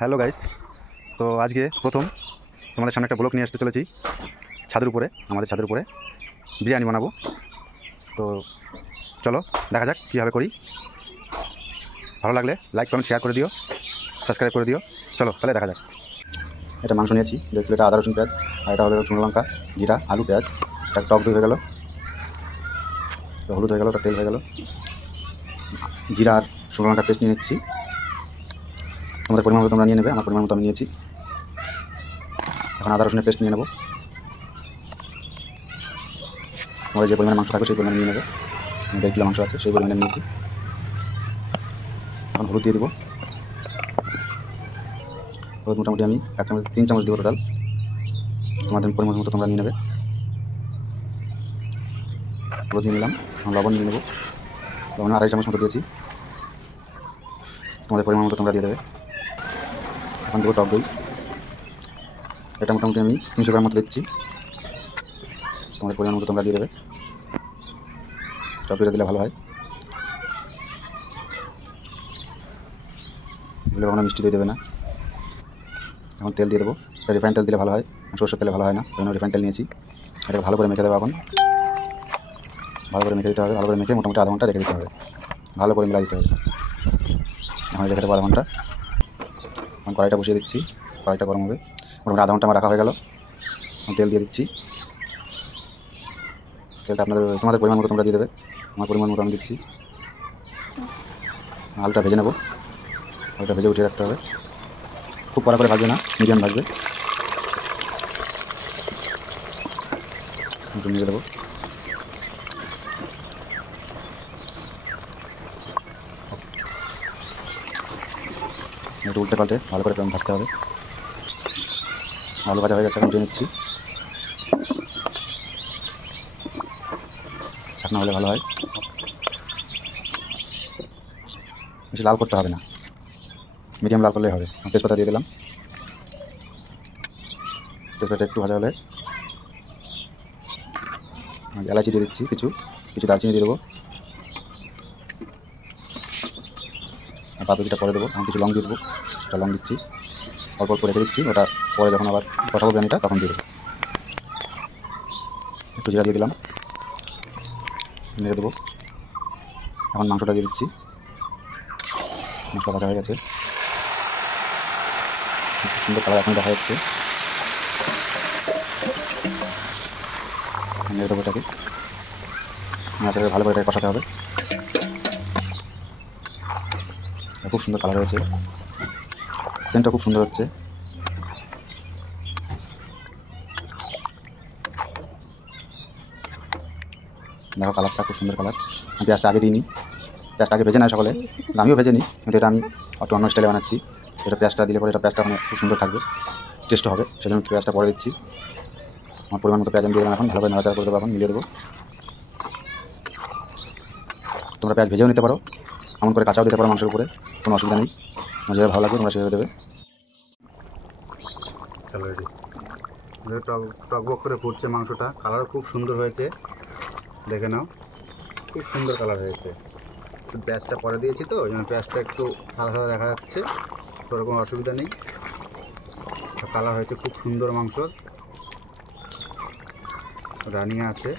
Hello guys. তো আজকে প্রথম তোমাদের সামনে একটা ব্লগ নিয়ে আসতে চলেছি। আমাদের ছাদের উপরে বিরিয়ানি বানাবো। তো চলো দেখা যাক কীভাবে করি। ভালো লাগলে লাইক কমেন্ট শেয়ার করে দিও, সাবস্ক্রাইব করে দিও। চলো তাহলে দেখা যাক। এটা মাংস নিয়েছি, দেখলে এটা আদা রসুন পেঁয়াজ, আর এটা হলো শুকনো লঙ্কা, জিরা, আলু, পেঁয়াজ। এটা টক দই হয়ে গেল, হলুদ হয়ে গেল, ওটা তেল হয়ে গেল, জিরা আর শুকনো লঙ্কার পেস্ট নিয়ে নিচ্ছি। তোমাদের পরিমাণ মতো তোমরা নিয়ে নেবে, আমার পরিমাণ মতো আমি নিয়েছি। এখন আদা রসুনের পেস্ট নিয়ে নেবো। তোমাদের যে পরিমাণে মাংস থাকবে সেই পরিমাণে নিয়ে নেবে। 1.5 কিলো মাংস আছে, সেই পরিমাণে নিয়েছি। এখন হলুদ দিয়ে দেবো। হলুদ মোটামুটি আমি 3 চামচ দেবো টোটাল। তোমাদের পরিমাণ মতো তোমরা নিয়ে নেবে। হলুদ নিয়ে নিলাম। এখন লবণ নিয়ে নেবো। লবণ 2.5 চামচ মতো দিয়েছি। তোমাদের পরিমাণ মতো তোমরা দিয়ে দেবে। এখন দেবো টক দই। এটা মোটামুটি আমি 300 গ্রাম মতো দিচ্ছি। তোমাদের পরিমাণ মতো তোমরা দিয়ে দেবে। টক দইটা দিলে ভালো হয়, দিলে কখনো মিষ্টি দই দেবে না। এখন তেল দিয়ে দেবো। রিফাইন তেল দিলে ভালো হয়, সরষের তেলে ভালো হয় না, ওই রিফাইন তেল নিয়েছি। এটাকে ভালো করে মেখে দেবো। এখন ভালো করে মেখে দিতে হবে। ভালো করে মেখে মোটামুটি আধা ঘন্টা রেখে দিতে হবে। ভালো করে মিলা দিতে হবে। এখন রেখে দেবো আধা ঘন্টা। এখন কড়াইটা বসিয়ে দিচ্ছি। কড়াইটা গরম হবে। মোটামুটি আধা ঘন্টা আমার রাখা হয়ে গেল। তেল দিয়ে দিচ্ছি। তেলটা তোমাদের পরিমাণ মতো তোমরা দিয়ে দেবে। আমার পরিমাণ মতো আমি দিচ্ছি। আলুটা ভেজে নেবো। আলুটা ভেজে উঠিয়ে রাখতে হবে। খুব কড়া করে ভাজবে না, মিডিয়াম ভাজবে। একটু নিয়ে দেবো। একটু উল্টে পাল্টে ভালো করে ভাজতে হবে। আলু ভাজা হয়ে গেছে, এখন দিয়ে নিচ্ছি। ছাকনা হলে ভালো হয়, বেশি লাল করতে হবে না, মিডিয়াম লাল করলেই হবে। তেজপাতা দিয়ে দিলাম। তেজপাতা একটু ভাজা হলে এলাচি দিয়ে দিচ্ছি, কিছু দারচিনি দিয়ে দেবো। পাতুরিটা পরে দেবো। এখন কিছু লং দিয়ে দেবো। একটা লং দিচ্ছি, অল্প অল্প রেখে দিচ্ছি। ওটা পরে যখন আবার কষাবো বিরিয়ানিটা তখন দিয়ে দেবো। একটু জিরা দিয়ে দিলাম, নেড়ে দেবো। এখন মাংসটা দিয়ে দিচ্ছি। মশলা ভাজা হয়ে গেছে, খুব সুন্দর কালার এখন দেখা যাচ্ছে। নেড়ে দেবো এটাকে। মাছটাকে ভালো করে এটাকে কষাতে হবে। খুব সুন্দর কালার হয়েছে, সেন্টটা খুব সুন্দর হচ্ছে। দেখো কালারটা খুব সুন্দর কালার। আমি পেঁয়াজটা আগে দিইনি, পেঁয়াজটা আগে ভেজে নেয় সকলে, আমিও ভেজে নিই, কিন্তু এটা আমি একটু অন্য স্টাইলে বানাচ্ছি। এটা পেঁয়াজটা দিলে পরে এটা পেঁয়াজটা মানে খুব সুন্দর থাকবে, টেস্ট হবে, সেজন্য পেঁয়াজটা পরে দিচ্ছি। আমার পরিমাণ মতো পেঁয়াজ আমি দিয়ে দেবো। এখন ভালো করে নাড়াচাড়া করে দেবো। এখন মিলিয়ে দেবো। তোমরা পেঁয়াজ ভেজেও নিতে পারো, এমন করে কাঁচাও দিতে পারো মাংসের উপরে, কোনো অসুবিধা নেই। আমার যেটা ভালো লাগে তোমরা সেভাবে দেবে। চলো রেডি। টকবক করে ফুটছে মাংসটা, কালারও খুব সুন্দর হয়েছে, দেখে নাও খুব সুন্দর কালার হয়েছে। পেঁয়াজটা পরে দিয়েছি তো ওই জন্য পেঁয়াজটা একটু সাদা সাদা দেখা যাচ্ছে, তো কোনো অসুবিধা নেই। কালার হয়েছে খুব সুন্দর, মাংস রানিয়ে আছে,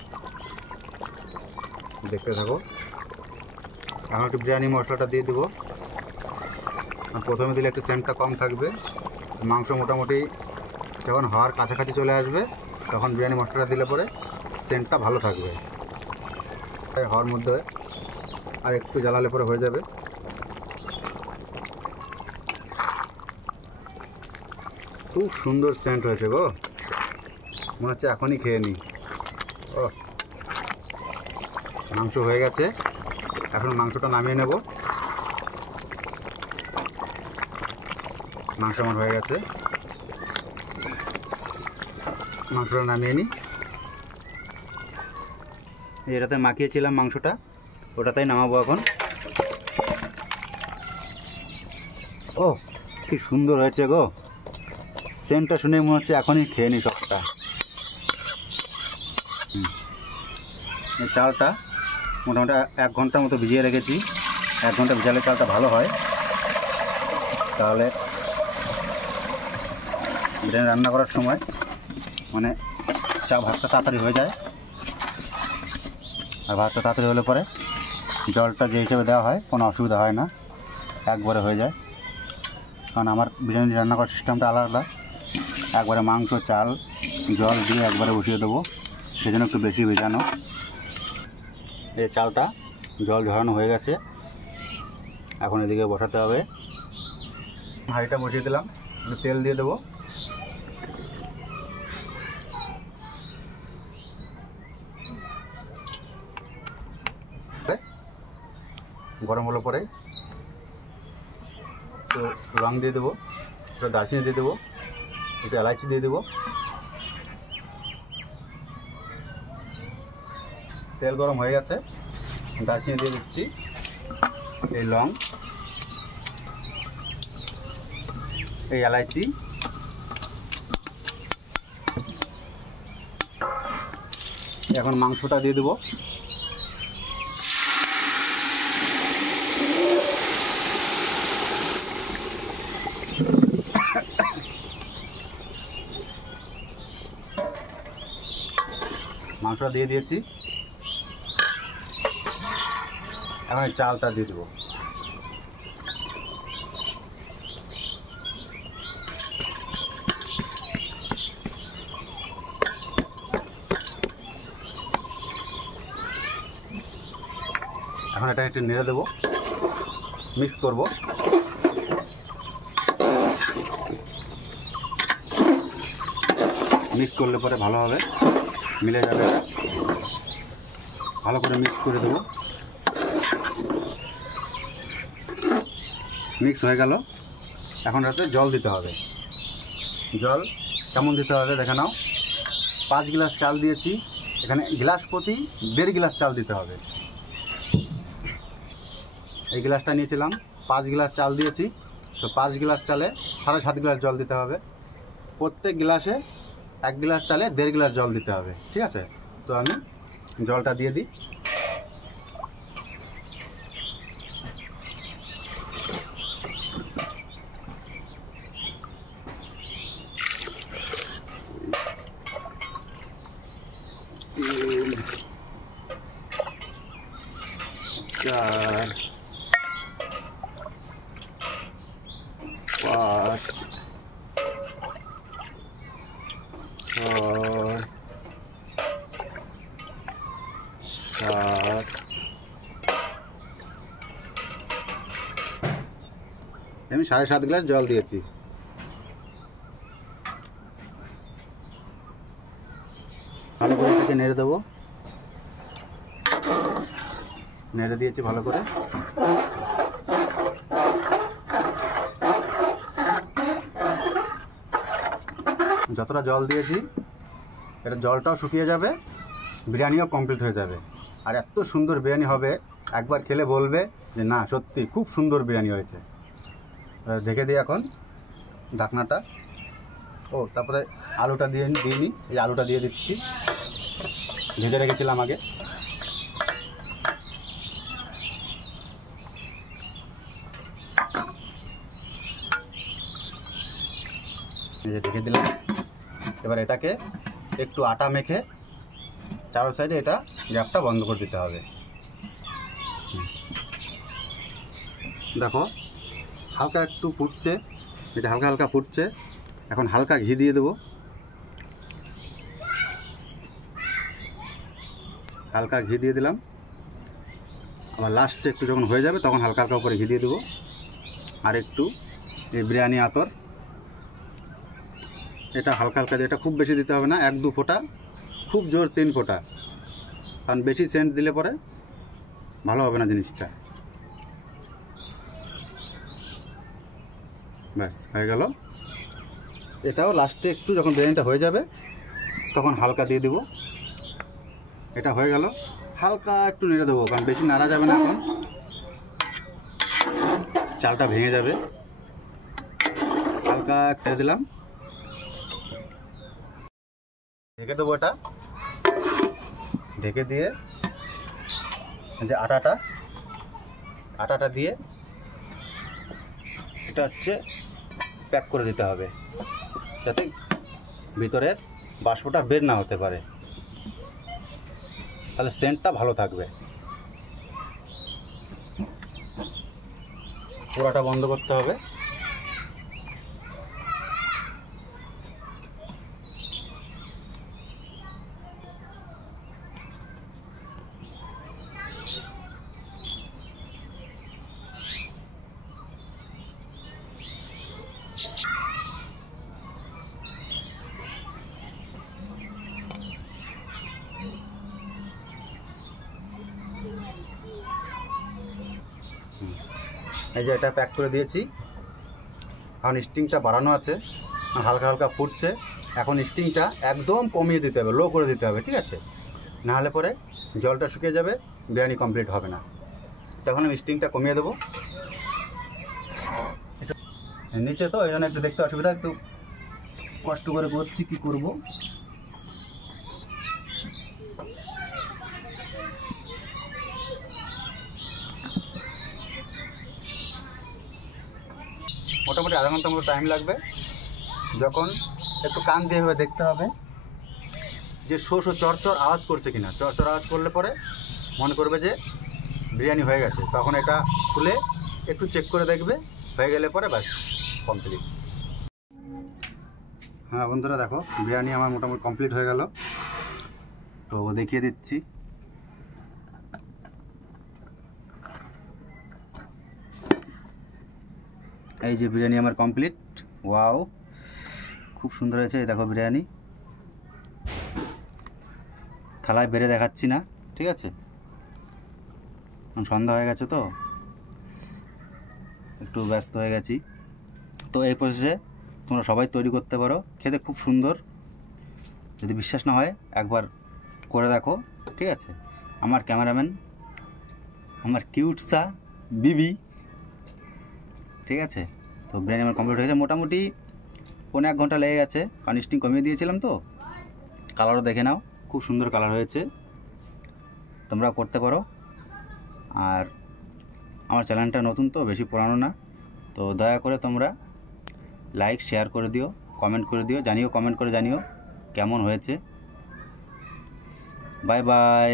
দেখতে থাকো। এখন একটু বিরিয়ানি মশলাটা দিয়ে দেবো। প্রথমে দিলে একটু সেন্টটা কম থাকবে। মাংস মোটামুটি যখন হওয়ার কাছাকাছি চলে আসবে তখন বিরিয়ানি মশলাটা দিলে পরে সেন্টটা ভালো থাকবে। হওয়ার মধ্যে আর একটু জ্বালালে পরে হয়ে যাবে। খুব সুন্দর সেন্ট হয়েছে গো, মনে হচ্ছে এখনই খেয়ে নিই। ও মাংস হয়ে গেছে, এখন মাংসটা নামিয়ে নেব। মাংস আমার হয়ে গেছে, মাংসটা নামিয়ে নিই। এটাতে মাখিয়েছিলাম মাংসটা, ওটাতেই নামাবো এখন। ও কি সুন্দর হয়েছে গো, সেন্টটা শুনে মনে হচ্ছে এখনই খেয়ে নিই সবটা। এই চালটা মোটামুটি 1 ঘন্টার মতো ভিজিয়ে রেখেছি। 1 ঘন্টা ভিজালে চালটা ভালো হয়, তাহলে বিরিয়ানি রান্না করার সময় মানে ভাতটা তাড়াতাড়ি হয়ে যায়। আর ভাতটা তাড়াতাড়ি হলে পরে জলটা যে হিসেবে দেওয়া হয় কোনো অসুবিধা হয় না, একবারে হয়ে যায়। কারণ আমার বিরিয়ানি রান্না করার সিস্টেমটা আলাদা, একবারে মাংস চাল জল দিয়ে একবারে বসিয়ে দেবো, সেজন্য একটু বেশি ভেজানো। এই চালটা জল ঝরানো হয়ে গেছে, এখন এদিকে বসাতে হবে। হাঁড়িটা বসিয়ে দিলাম, একটু তেল দিয়ে দেবো। গরম হলো পরে তো লং দিয়ে দেবো, একটু দারচিনি দিয়ে দেবো, একটু এলাচি দিয়ে দেবো। তেল গরম হয়ে গেছে, দারচিনি দিয়ে দিচ্ছি, এই লং, এই এলাচি, এখন মাংসটা দিয়ে দেবো। মাংসটা দিয়ে দিয়েছি, এখন চালটা দিয়ে দেবো। এখন এটা একটু নেড়ে দেবো, মিক্স করব। মিক্স করলে পরে ভালোভাবে মিলে যাবে, ভালো করে মিক্স করে দেবো। মিক্স হয়ে গেল, এখন এটাতে জল দিতে হবে। জল কেমন দিতে হবে দেখে নাও। 5 গ্লাস চাল দিয়েছি, এখানে গ্লাস প্রতি 1.5 গ্লাস চাল দিতে হবে। এই গ্লাসটা নিয়েছিলাম, 5 গ্লাস চাল দিয়েছি, তো 5 গ্লাস চালে 7.5 গ্লাস জল দিতে হবে। প্রত্যেক গ্লাসে 1 গ্লাস চালে 1.5 গ্লাস জল দিতে হবে, ঠিক আছে? তো আমি জলটা দিয়ে দিই। चार 5 6 7 আমি 7.5 গ্লাস জল দিয়েছি। ভালো করে এটাকে নেড়ে দেবো। নেড়ে দিয়েছি ভালো করে। যতটা জল দিয়েছি এটা জলটাও শুকিয়ে যাবে, বিরিয়ানিও কমপ্লিট হয়ে যাবে। আর এত সুন্দর বিরিয়ানি হবে, একবার খেলে বলবে যে না সত্যি খুব সুন্দর বিরিয়ানি হয়েছে। ঢেকে দিই এখন ঢাকনাটা। তারপরে আলুটা দিয়ে নিই, এই আলুটা দিয়ে দিচ্ছি, ভেজে রেখেছিলাম আগে। ঢেকে দিলাম। এবার এটাকে একটু আটা মেখে চারো সাইডে এটা গ্যাপটা বন্ধ করে দিতে হবে। দেখো হালকা একটু ফুটছে, এটা হালকা হালকা ফুটছে। এখন হালকা ঘি দিয়ে দেবো, হালকা ঘি দিয়ে দিলাম। আবার লাস্টে একটু যখন হয়ে যাবে তখন হালকা হালকা করে ঘি দিয়ে দেবো। আর একটু এই বিরিয়ানি আতর, এটা হালকা হালকা দিয়ে, এটা খুব বেশি দিতে হবে না, 1-2 ফোঁটা, খুব জোর 3 ফোঁটা, কারণ বেশি সেন্ট দিলে পরে ভালো হবে না জিনিসটা। ব্যাস হয়ে গেল। এটাও লাস্টে একটু যখন বিরিয়ানিটা হয়ে যাবে তখন হালকা দিয়ে দেবো। এটা হয়ে গেল, হালকা একটু নেড়ে দেবো, কারণ বেশি নাড়া যাবে না, এখন চালটা ভেঙে যাবে। হালকা নেড়ে দিলাম, ঢেকে দেবো। এটা ঢেকে দিয়ে যে আটাটা দিয়ে এটা হচ্ছে প্যাক করে দিতে হবে। যাতে ভিতরের বাষ্পটা বের না হতে পারে, তাহলে সেন্টটা ভালো থাকবে। পোড়াটা বন্ধ করতে হবে। এই যে এটা প্যাক করে দিয়েছি। এখন স্টিংটা বাড়ানো আছে, হালকা হালকা ফুটছে। এখন স্টিংটা একদম কমিয়ে দিতে হবে, লো করে দিতে হবে, ঠিক আছে? নাহলে পরে জলটা শুকিয়ে যাবে, বিরিয়ানি কমপ্লিট হবে না। তখন আমি স্টিংটা কমিয়ে দেবো। নিচে তো এই জন্য একটু দেখতে অসুবিধা, একটু কষ্ট করে করছি, কী করবো। মোটামুটি আধা ঘন্টার মতো টাইম লাগবে। যখন একটু কান দিয়ে দেখতে হবে যে শো চরচর আওয়াজ করছে কিনা। চরচর আওয়াজ করলে পরে মনে করবে যে বিরিয়ানি হয়ে গেছে। তখন এটা খুলে একটু চেক করে দেখবে, হয়ে গেলে পরে ব্যাস কমপ্লিট। হ্যাঁ বন্ধুরা, দেখো বিরিয়ানি আমার মোটামুটি কমপ্লিট হয়ে গেল। তো দেখিয়ে দিচ্ছি। এই যে বিরিয়ানি আমার কমপ্লিট। ওয়াও, খুব সুন্দর হয়েছে। এই দেখো বিরিয়ানি, থালায় বেড়ে দেখাচ্ছি না, ঠিক আছে? সন্ধ্যা হয়ে গেছে তো একটু ব্যস্ত হয়ে গেছি। তো এই প্রসেসে তোমরা সবাই তৈরি করতে পারো, খেতে খুব সুন্দর। যদি বিশ্বাস না হয় একবার করে দেখো, ঠিক আছে? আমার ক্যামেরাম্যান, আমার কিউটসা বিবি, ঠিক আছে? তো বিরিয়ানি আমার কমপ্লিট হয়েছে। মোটামুটি 1.5 ঘন্টা লেগে গেছে, কারণ স্টিং কমিয়ে দিয়েছিলাম তো। কালারও দেখে নাও, খুব সুন্দর কালার হয়েছে। তোমরা করতে পারো। আর আমার চ্যানেলটা নতুন তো, বেশি পুরানো না, তো দয়া করে তোমরা লাইক শেয়ার করে দিও, কমেন্ট করে দিও, জানিও, কমেন্ট করে জানিও কেমন হয়েছে। Bye bye.